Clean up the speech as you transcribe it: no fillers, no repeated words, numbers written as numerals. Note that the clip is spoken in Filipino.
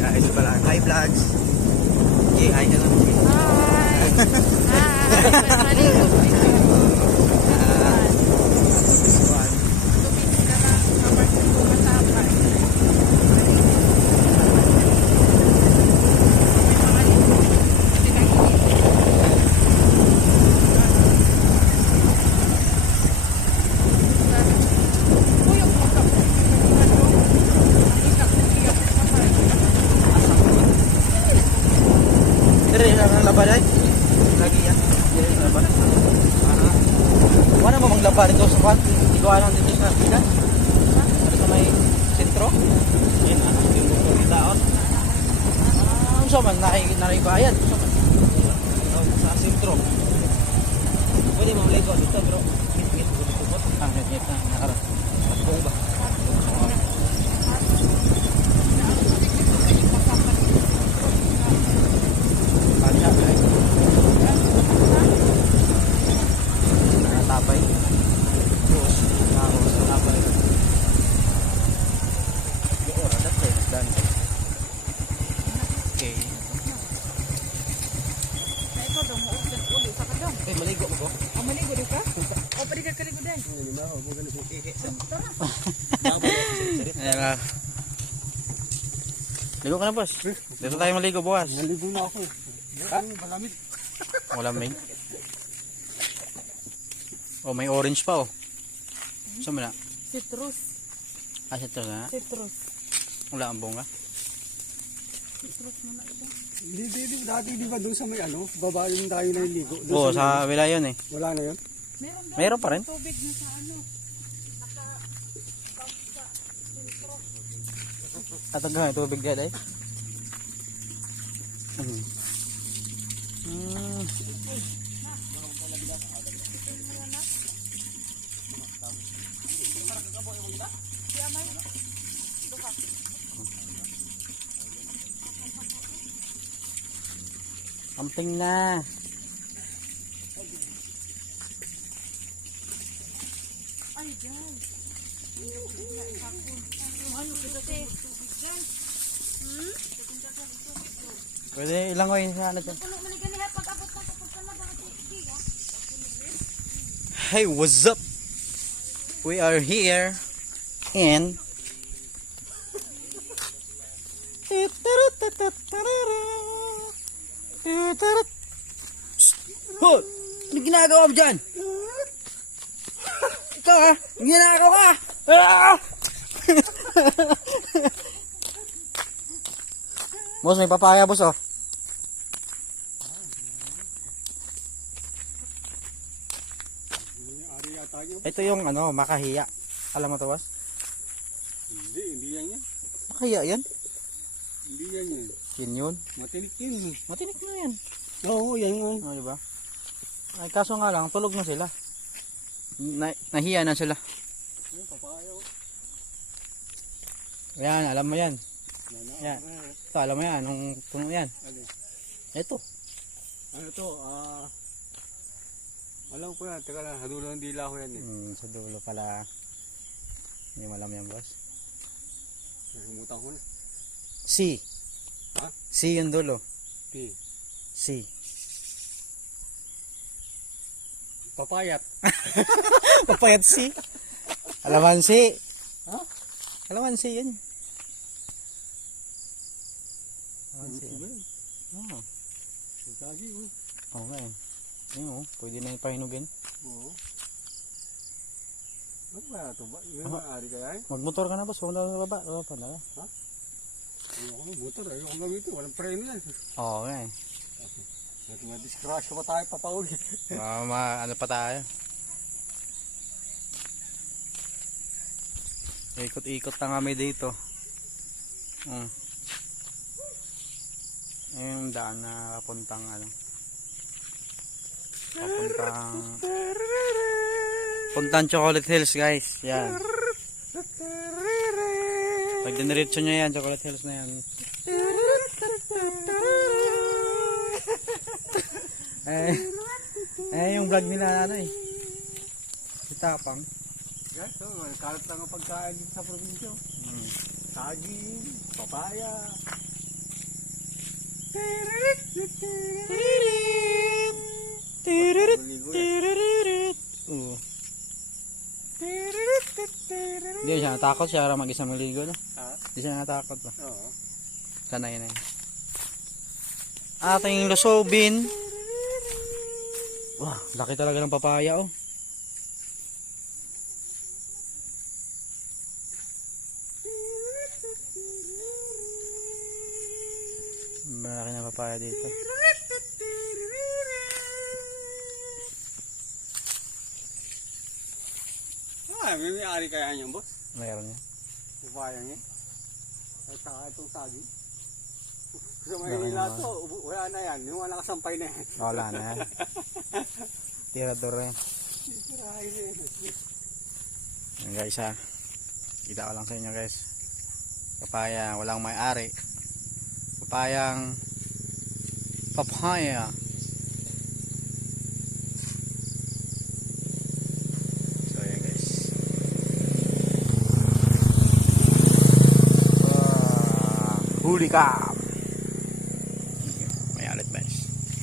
Guys, pala. Hi vlogs. Okay, hi ka na. Hi! Hi! Maligo po ito. Tubig ka lang. Kapag hindi matapay. Dari ang laban ay. Lagi yan. Dari ang laban. Wala mo mang laban dito sa kwan. Iguanan dito sa Pinas. Ano sa may sentro? Yan ang tinuturo ni taon. Sa man naibayad sa man. Sa sentro. Pwede mo lego dito bro. Hit ko dito po. Ang hit na nakara. Bong ba? Tapay. Terus harus tapay. Yo ora datay dan. Okay. Sa ikaw daw, maulan ulit sa kadang. Eh maligo mo ko. O, maligo din ka? O, pwede ka kaligo din. Hindi ba ako ganun ko kike. Ligo ka na boss. Dito tayo maligo bukas. Naligo na ako. Malamig. Malamig. Oh, may orange pa oh. Saan mo na? Citrus. Ah, ito na. Citrus. Wala ang bunga. Citrus mo na ito. Hindi, dati di ba doon sa may ano, baba yung tayo na ligo. Oo, sa wala yun eh. Wala na yun? Meron daw. Mayroon pa rin. Tubig na sa ano. At hanggang tubig dyan eh. Amping na. Ay, dyan. Ano kita te? Tubig dyan. Pwede ilang oy sa ano dyan. Puno man ni ganiha pag-abot na tapos na mag-tiktik. Hey, what's up? We are here in Hoy! Ano ginagawa mo dyan? Ikaw ha? Ang ginagawa ka! Ah! Boss, may papaya boss oh. Ari yata yun. Ito yung ano, makahiya. Alam mo to boss? Hindi yan yan. Makahiya yan? Hindi yan yan. Yun yun. Matinik yun. Matinik na yan. Oo, yan yun. Oh, diba? Ay, kaso nga lang, tulog na sila. Nahiya na sila. Yung papayo. Yan, alam mo yan. Yan. Ito, alam mo yan. Anong puno yan? Ano? Ito. Ano to? Alam ko yan. Teka lang, hadulo ng dila ko yan eh. Sa dulo pala. Hindi mo alam yan, boss. Nakalimutan ko na. C. Ha? C yung dulo. P. C. Papayat. Papayat C. Alamansi. Ha? Alamansi yan. Ano Alamansi. ba yun? Oo. Lagi oh. Oo nga eh. Ayun oh. Pwede na ipahinugin. Oo. Ano ba ito ba? Yung maaari kaya eh? Magmotor ka na, boss. Huwag na sa baba. Wala pa na. Ayoko ng motor. Ayoko gamitin. Walang preno yan. Oo nga eh. Madiskrasya pa tayo papauli. Ano pa tayo? Ikot-ikot na kami dito. Yung daan na papuntang ano. Papuntang Chocolate Hills, guys. Yan. Pag diniretso nyo yan, Chocolate Hills na yan. Yung vlog nila ano eh. Si Tapang. Guys, kalat lang ang pagkain dito sa probinsya. Saging, papaya, Oo. Hindi siya natakot, siya lang mag-isa maligo, no? Ha? Hindi siya natakot ba? Oo. Sanay na yun. Ating lusobin. Wah, laki talaga ng papaya, oh. Malaki na papaya dito. Ah, may ari kaya niyan, boss? Mayroon yan. Upaya niya. At saka itong saging. Sa Laki Maynila naman. to, wala na yan. Yung mga nakasampay na yan. Wala na yan. Tirador yan. Sirahin na yan. Yan guys ha. Kita ko lang sa inyo guys. Papaya, walang may-ari. Papayang papaya. So yan guys. Huli ka!